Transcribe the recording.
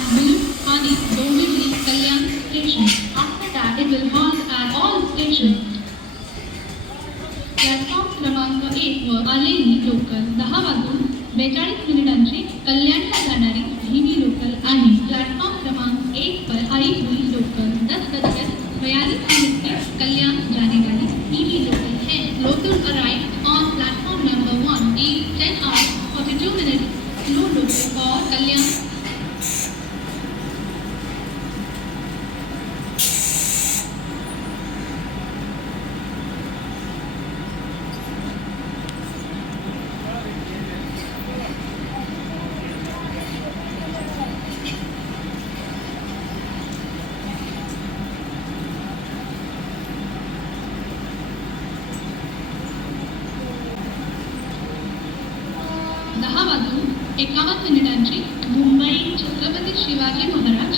and Bilukani, Dombivli, Kalyan station. After that, it will halt at all stations. Platform क्रमांक 1 वर आलेली local 10:42 कल्याणला जाणारी धीमी लोकल आहे. प्लॅटफॉर्म क्रमांक 1 पर आई हुई लोकल 10:42 कल्याण जाने वाली धीमी लोकल है. Local arrived on platform number 1 is 10 hours 42 minutes. Slow local for Kalyan. दहा वाजून 51 मुंबई छत्रपती शिवाजी महाराज